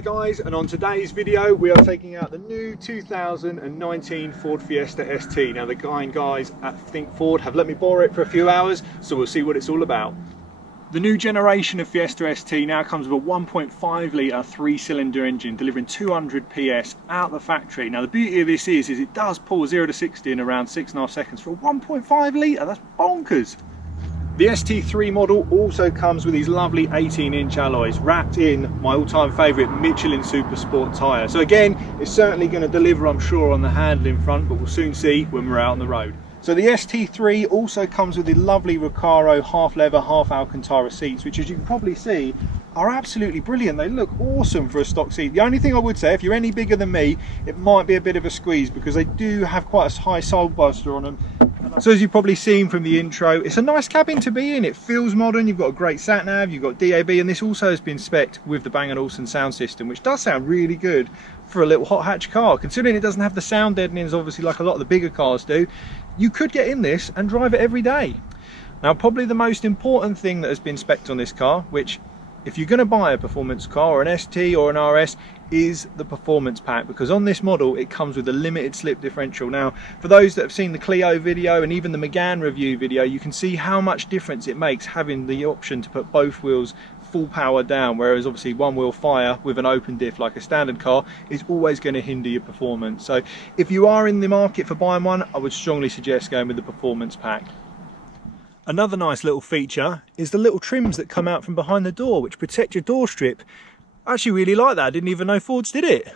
Hi guys, and on today's video we are taking out the new 2019 Ford Fiesta ST. Now the guys at Think Ford have let me borrow it for a few hours, so we'll see what it's all about. The new generation of Fiesta ST now comes with a 1.5 litre 3-cylinder engine delivering 200 PS out the factory. Now the beauty of this is it does pull 0 to 60 in around 6.5 seconds for a 1.5 litre, that's bonkers. The ST3 model also comes with these lovely 18-inch alloys wrapped in my all-time favourite Michelin Super Sport tyre. So again, it's certainly going to deliver, I'm sure, on the handling front, but we'll soon see when we're out on the road. So the ST3 also comes with the lovely Recaro half-leather, half-Alcantara seats, which, as you can probably see, are absolutely brilliant. They look awesome for a stock seat. The only thing I would say, if you're any bigger than me, it might be a bit of a squeeze because they do have quite a high sole buster on them. So as you've probably seen from the intro, it's a nice cabin to be in. It feels modern. You've got a great sat nav, you've got DAB, and this also has been spec'd with the Bang & Olufsen sound system, which does sound really good for a little hot hatch car. Considering it doesn't have the sound deadenings, obviously, like a lot of the bigger cars do, you could get in this and drive it every day. Now, probably the most important thing that has been spec'd on this car, which if you're going to buy a performance car or an ST or an RS, is the performance pack, because on this model it comes with a limited slip differential. Now, for those that have seen the Clio video and even the Megane review video, you can see how much difference it makes having the option to put both wheels full power down, whereas obviously one wheel fire with an open diff like a standard car is always going to hinder your performance. So if you are in the market for buying one, I would strongly suggest going with the performance pack. Another nice little feature is the little trims that come out from behind the door, which protect your door strip. I actually really like that. I didn't even know Fords did it.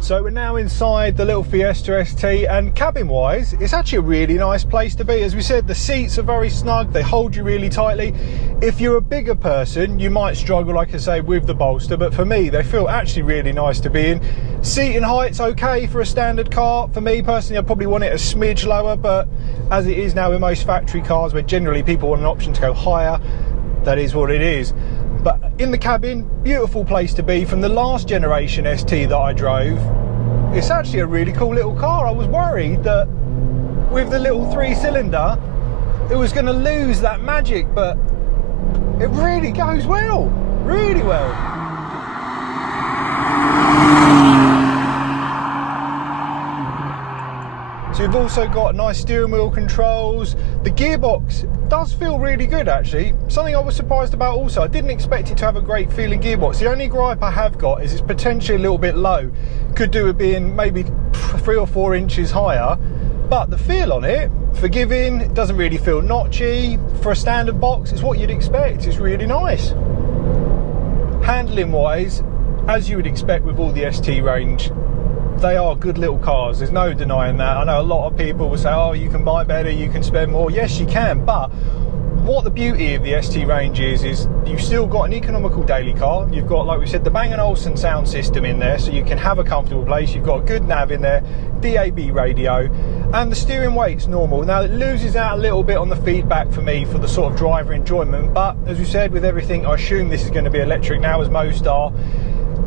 So we're now inside the little Fiesta ST, and cabin wise it's actually a really nice place to be. As we said, the seats are very snug, they hold you really tightly. If you're a bigger person you might struggle, like I say, with the bolster, but for me they feel actually really nice to be in. Seating height's okay for a standard car. For me personally, I probably want it a smidge lower, but as it is now in most factory cars where generally people want an option to go higher, that is what it is. But in the cabin, beautiful place to be. From the last generation ST that I drove, it's actually a really cool little car. I was worried that with the little 3-cylinder it was going to lose that magic, but it really goes well, really well. So you've also got nice steering wheel controls. The gearbox does feel really good actually. Something I was surprised about also, I didn't expect it to have a great feeling gearbox. The only gripe I have got is it's potentially a little bit low. Could do with being maybe 3 or 4 inches higher, but the feel on it, forgiving, it doesn't really feel notchy. For a standard box, it's what you'd expect. It's really nice. Handling wise, as you would expect with all the ST range, they are good little cars, there's no denying that. I know a lot of people will say, oh, you can buy better, you can spend more. Yes, you can, but what the beauty of the ST range is you've still got an economical daily car. You've got, like we said, the Bang & Olufsen sound system in there, so you can have a comfortable place. You've got a good nav in there, DAB radio, and the steering weight's normal. Now, it loses out a little bit on the feedback for me for the sort of driver enjoyment, but as we said, with everything, I assume this is going to be electric now, as most are.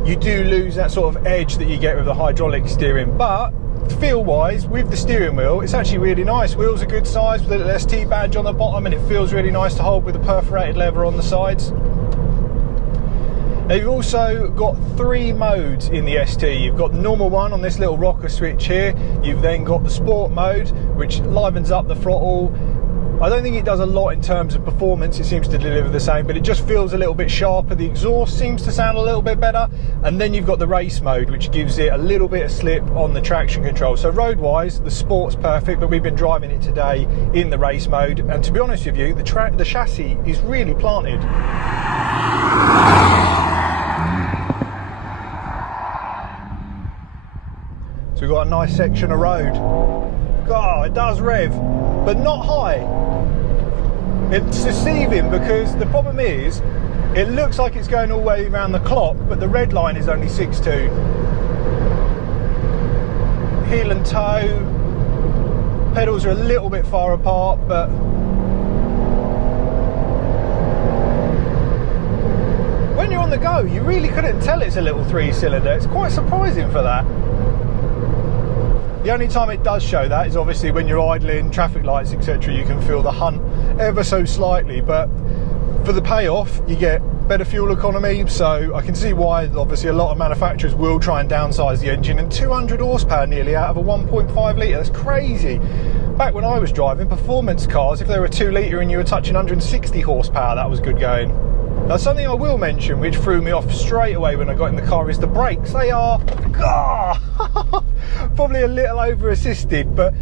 You do lose that sort of edge that you get with the hydraulic steering, but feel wise with the steering wheel it's actually really nice. Wheels are good size with a little ST badge on the bottom, and it feels really nice to hold with the perforated leather on the sides. Now you've also got 3 modes in the ST. You've got the normal one on this little rocker switch here. You've then got the sport mode, which livens up the throttle. I don't think it does a lot in terms of performance, it seems to deliver the same, but it just feels a little bit sharper. The exhaust seems to sound a little bit better. And then you've got the race mode, which gives it a little bit of slip on the traction control. So road-wise, the sport's perfect, but we've been driving it today in the race mode. And to be honest with you, the chassis is really planted. So we've got a nice section of road. God, it does rev, but not high. It's deceiving because the problem is it looks like it's going all the way around the clock, but the red line is only 6.2. heel and toe. Pedals are a little bit far apart, but when you're on the go, you really couldn't tell it's a little 3-cylinder. It's quite surprising for that. The only time it does show that is obviously when you're idling, traffic lights, etc. You can feel the hunt ever so slightly, but for the payoff, you get better fuel economy. So I can see why obviously a lot of manufacturers will try and downsize the engine, and 200 horsepower nearly out of a 1.5 litre, that's crazy. Back when I was driving performance cars, if they were a 2 litre and you were touching 160 horsepower, that was good going. Now, something I will mention which threw me off straight away when I got in the car is the brakes. They are probably a little over assisted, but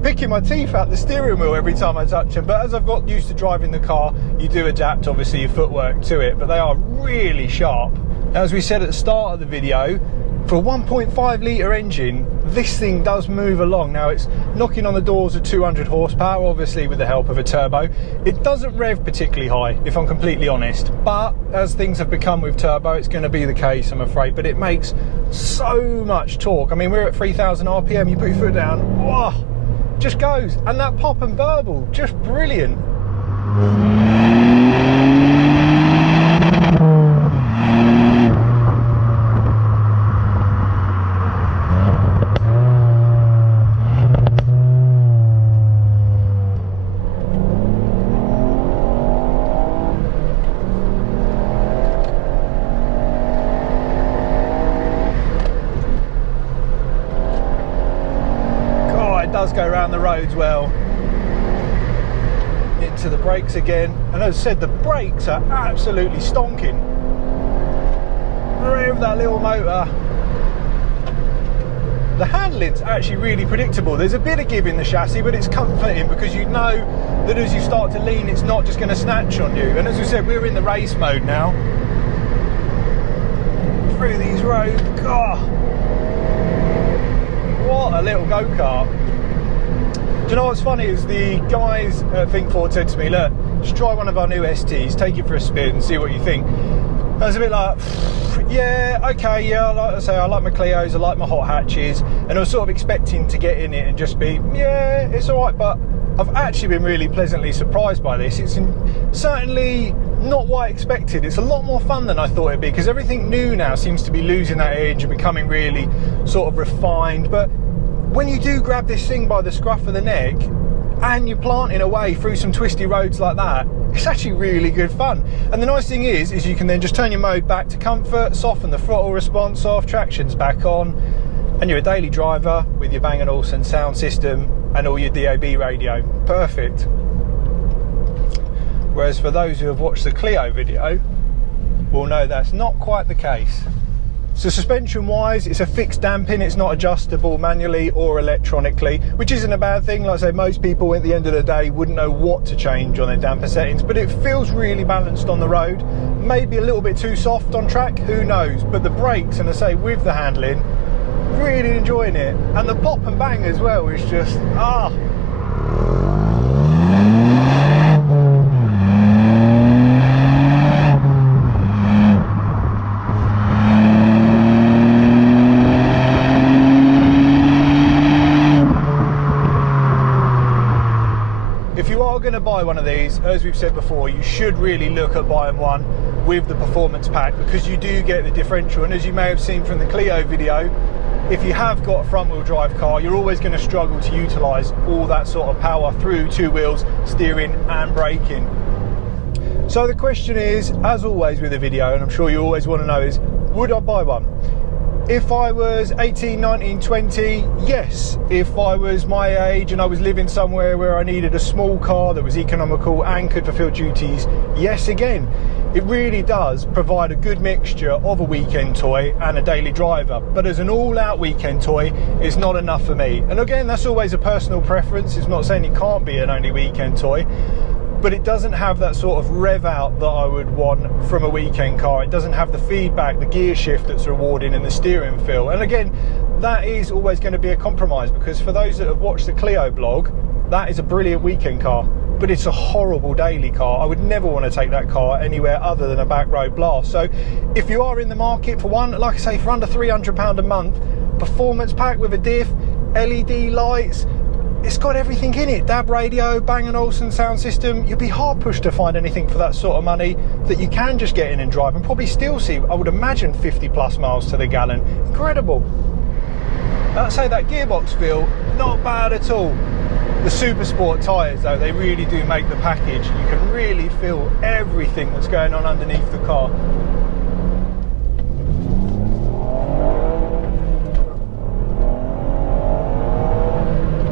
picking my teeth out the steering wheel every time I touch them. But as I've got used to driving the car, you do adapt obviously your footwork to it, but they are really sharp. Now, as we said at the start of the video, for a 1.5 litre engine, this thing does move along. Now, it's knocking on the doors of 200 horsepower, obviously with the help of a turbo. It doesn't rev particularly high, if I'm completely honest, but as things have become with turbo, it's going to be the case, I'm afraid. But it makes so much torque. I mean, we're at 3,000 RPM, you put your foot down, whoa, just goes. And that pop and burble, just brilliant. Does go around the roads well. Into the brakes again, and as I said, the brakes are absolutely stonking. Rev that little motor. The handling's actually really predictable. There's a bit of give in the chassis, but it's comforting because you know that as you start to lean, it's not just going to snatch on you. And as we said, we're in the race mode now. Through these roads, God, what a little go-kart. Do you know what's funny is the guys at Think Ford said to me, look, just try one of our new STs, take it for a spin and see what you think. I was a bit like, yeah, okay, yeah, like I say, I like my Clios, I like my hot hatches, and I was sort of expecting to get in it and just be, yeah, it's all right, but I've actually been really pleasantly surprised by this. It's certainly not what I expected. It's a lot more fun than I thought it'd be, because everything new now seems to be losing that edge and becoming really sort of refined. But when you do grab this thing by the scruff of the neck and you're planting away through some twisty roads like that, it's actually really good fun. And the nice thing is you can then just turn your mode back to comfort, soften the throttle response off, traction's back on, and you're a daily driver with your Bang & Olufsen sound system and all your DAB radio. Perfect. Whereas for those who have watched the Clio video will know that's not quite the case. So suspension wise, it's a fixed damping, it's not adjustable manually or electronically, which isn't a bad thing. Like I say, most people at the end of the day wouldn't know what to change on their damper settings, but it feels really balanced on the road. Maybe a little bit too soft on track, who knows? But the brakes, and I say with the handling, really enjoying it. And the pop and bang as well is just, going to buy one of these, as we've said before, you should really look at buying one with the performance pack, because you do get the differential. And as you may have seen from the Clio video, if you have got a front wheel drive car, you're always going to struggle to utilise all that sort of power through two wheels, steering and braking. So the question is, as always with a video, and I'm sure you always want to know, is would I buy one? If I was 18, 19, 20, yes. If I was my age and I was living somewhere where I needed a small car that was economical and could fulfill duties, yes again. It really does provide a good mixture of a weekend toy and a daily driver, but as an all-out weekend toy, it's not enough for me. And again, that's always a personal preference. It's not saying it can't be an only weekend toy, but it doesn't have that sort of rev out that I would want from a weekend car. It doesn't have the feedback, the gear shift that's rewarding, and the steering feel. And again, that is always going to be a compromise, because for those that have watched the Clio blog, that is a brilliant weekend car, but it's a horrible daily car. I would never want to take that car anywhere other than a back road blast. So if you are in the market for one, like I say, for under £300 a month, performance pack with a diff, LED lights. It's got everything in it. DAB radio, Bang & Olufsen sound system. You'd be hard pushed to find anything for that sort of money that you can just get in and drive and probably still see, I would imagine, 50 plus miles to the gallon. Incredible. I'd say that gearbox feel, not bad at all. The Super Sport tyres though, they really do make the package. You can really feel everything that's going on underneath the car.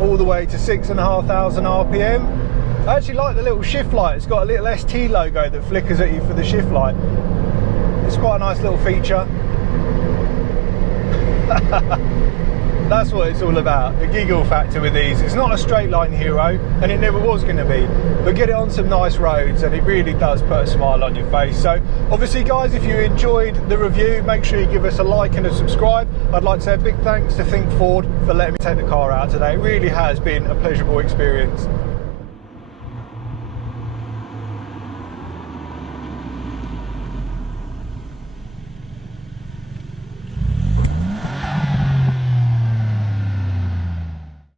All the way to 6,500 RPM. I actually like the little shift light. It's got a little ST logo that flickers at you for the shift light. It's quite a nice little feature. That's what it's all about, the giggle factor with these. It's not a straight line hero, and it never was going to be, but get it on some nice roads and it really does put a smile on your face. So obviously guys, if you enjoyed the review, make sure you give us a like and a subscribe. I'd like to say a big thanks to Think Ford for letting me take the car out today. It really has been a pleasurable experience.